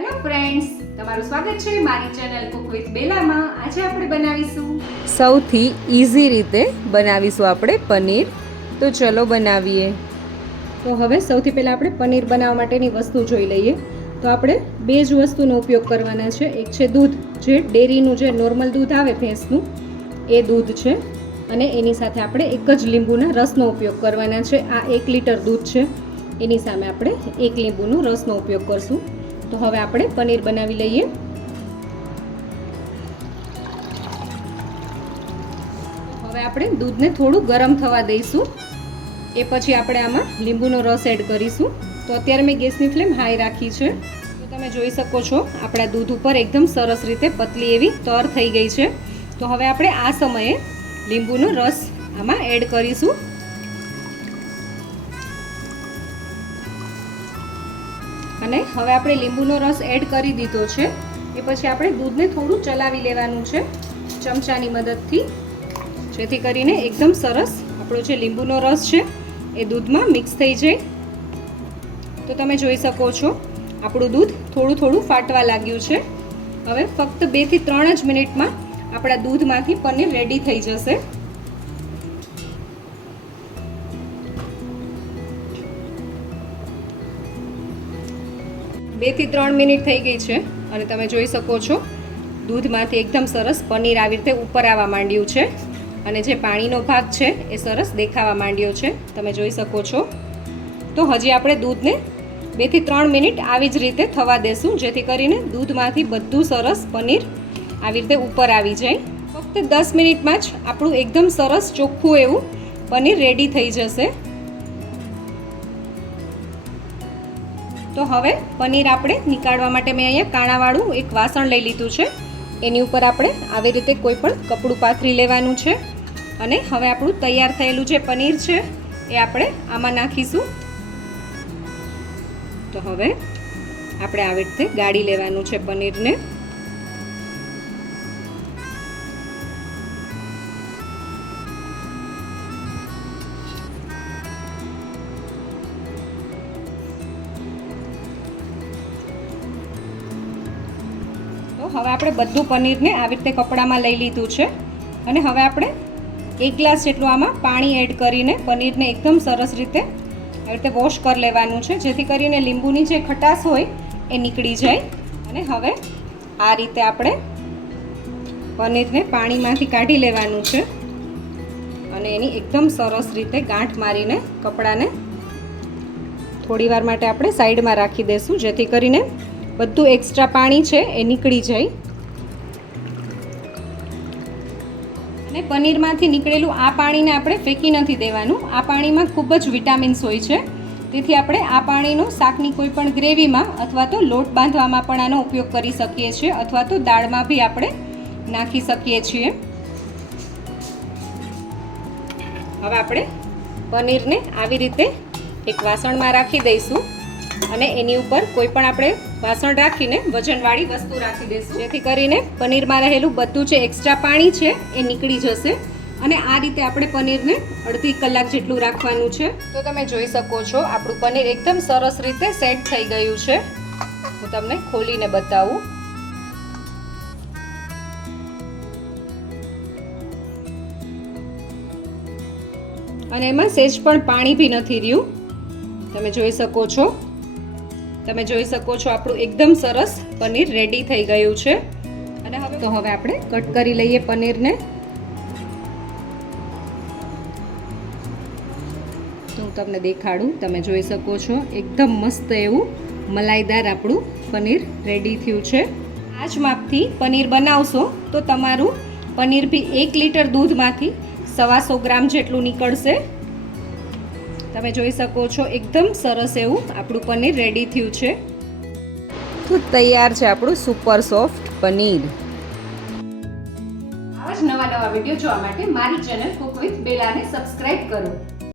Hello friends, તમારું સ્વાગત છે મારી ચેનલ કુક વિથ બેલામાં. આજે આપણે બનાવીશું સૌથી ઈઝી રીતે બનાવીશું આપણે પનીર. તો ચલો બનાવીએ. તો હવે સૌથી પહેલાં આપણે પનીર બનાવવા માટેની વસ્તુ જોઈ લઈએ. તો આપણે બે જ વસ્તુનો ઉપયોગ કરવાના છે. એક છે દૂધ, જે ડેરીનું જે નોર્મલ દૂધ આવે ભેંસનું એ દૂધ છે, અને એની સાથે આપણે એક જ લીંબુના રસનો ઉપયોગ કરવાના છે. આ 1 લીટર દૂધ છે, એની સામે આપણે 1 લીંબુનો રસનો ઉપયોગ કરશું. તો હવે આપણે પનીર બનાવી લઈએ. હવે આપણે દૂધને થોડું ગરમ થવા દઈશું. એ પછી આપણે આમાં લીંબુનો રસ એડ કરીશું. તો અત્યારે મેં ગેસની ફ્લેમ હાઈ રાખી છે. તો તમે જોઈ શકો છો આપણા દૂધ ઉપર એકદમ સરસ રીતે પતલી એવી તર થઈ ગઈ છે. તો હવે આપણે આ સમયે લીંબુનો રસ આમાં એડ કરીશું. અને હવે આપણે લીંબુનો રસ એડ કરી દીધો છે. એ પછી આપણે દૂધને થોડું ચલાવી લેવાનું છે ચમચાની મદદથી, જેથી કરીને એકદમ સરસ આપણો જે લીંબુનો રસ છે એ દૂધમાં મિક્સ થઈ જાય. તો તમે જોઈ શકો છો આપણું દૂધ થોડું થોડું ફાટવા લાગ્યું છે. હવે ફક્ત 2 થી 3 જ મિનિટમાં આપણા દૂધમાંથી પનીર રેડી થઈ જશે. 2 થી 3 મિનિટ થઈ ગઈ છે અને તમે જોઈ શકો છો દૂધમાંથી એકદમ સરસ પનીર આવી રીતે ઉપર આવવા માંડ્યું છે, અને જે પાણીનો ભાગ છે એ સરસ દેખાવા માંડ્યો છે. તમે જોઈ શકો છો. તો હજી આપણે દૂધને 2 થી 3 મિનિટ આવી જ રીતે થવા દેશું, જેથી કરીને દૂધમાંથી બધું સરસ પનીર આવી રીતે ઉપર આવી જાય. ફક્ત 10 મિનિટમાં જ આપણું એકદમ સરસ ચોખ્ખું એવું પનીર રેડી થઈ જશે. તો હવે પનીર આપણે નીકાળવા માટે મેં અહીંયા કાણાવાળું એક વાસણ લઈ લીધું છે. એની ઉપર આપણે આવી રીતે કોઈ પણ કપડું પાથરી લેવાનું છે. અને હવે આપણું તૈયાર થયેલું જે પનીર છે એ આપણે આમાં નાખીશું. તો હવે આપણે આવી રીતે ગાળી લેવાનું છે પનીરને. હવે આપણે બધું પનીરને આવી રીતે કપડામાં લઈ લીધું છે. અને હવે આપણે 1 ગ્લાસ જેટલું આમાં પાણી એડ કરીને પનીરને એકદમ સરસ રીતે આવી રીતે વોશ કરી લેવાનું છે, જેથી કરીને લીંબુની જે ખટાશ હોય એ નીકળી જાય. અને હવે આ રીતે આપણે પનીરને પાણીમાંથી કાઢી લેવાનું છે, અને એની એકદમ સરસ રીતે ગાંઠ મારીને કપડાને થોડી વાર માટે આપણે સાઈડમાં રાખી દઈશું, જેથી કરીને બધું એક્સ્ટ્રા પાણી છે એ નીકળી જાય. અને પનીરમાંથી નીકળેલું આ પાણીને આપણે ફેંકી નથી દેવાનું. આ પાણીમાં ખૂબ જ વિટામિન્સ હોય છે, તેથી આપણે આ પાણીનો શાકની કોઈ પણ ગ્રેવીમાં અથવા તો લોટ બાંધવામાં પણ આનો ઉપયોગ કરી શકીએ છીએ, અથવા તો દાળમાં બી આપણે નાખી શકીએ છીએ. હવે આપણે પનીરને આવી રીતે એક વાસણમાં રાખી દઈશું, અને એની ઉપર કોઈ પણ આપણે વાસણ રાખીને વજનવાળી વસ્તુ રાખી દઈશું, જેથી કરીને પનીરમાં રહેલું બધું જે એક્સ્ટ્રા પાણી છે એ નીકળી જશે. અને આ રીતે આપણે પનીરને અડધી કલાક જેટલું રાખવાનું છે. તો તમે જોઈ શકો છો આપણું પનીર એકદમ સરસ રીતે સેટ થઈ ગયું છે. હું તમને ખોલીને બતાવું. અને એમાં સહેજ પણ પાણી બી નથી રહ્યું. તમે જોઈ શકો છો. તમે જોઈ શકો છો આપણું એકદમ સરસ પનીર રેડી થઈ ગયું છે. અને હવે આપણે કટ કરી લઈએ પનીરને. હું તમને દેખાડું. તમે જોઈ શકો છો એકદમ મસ્ત એવું મલાઈદાર આપણું પનીર રેડી થયું છે. આ જ માપથી પનીર બનાવશો તો તમારું પનીર બી 1 લીટર દૂધમાંથી 125 ગ્રામ જેટલું નીકળશે. તમે જોઈ શકો છો એકદમ સરસ એવું આપણું પનીર રેડી થયું છે. તો તૈયાર છે આપણું સુપર સોફ્ટ પનીર. આવા જ નવા વિડીયો જોવા માટે મારી ચેનલ કુક વિથ બેલાને સબસ્ક્રાઇબ કરો.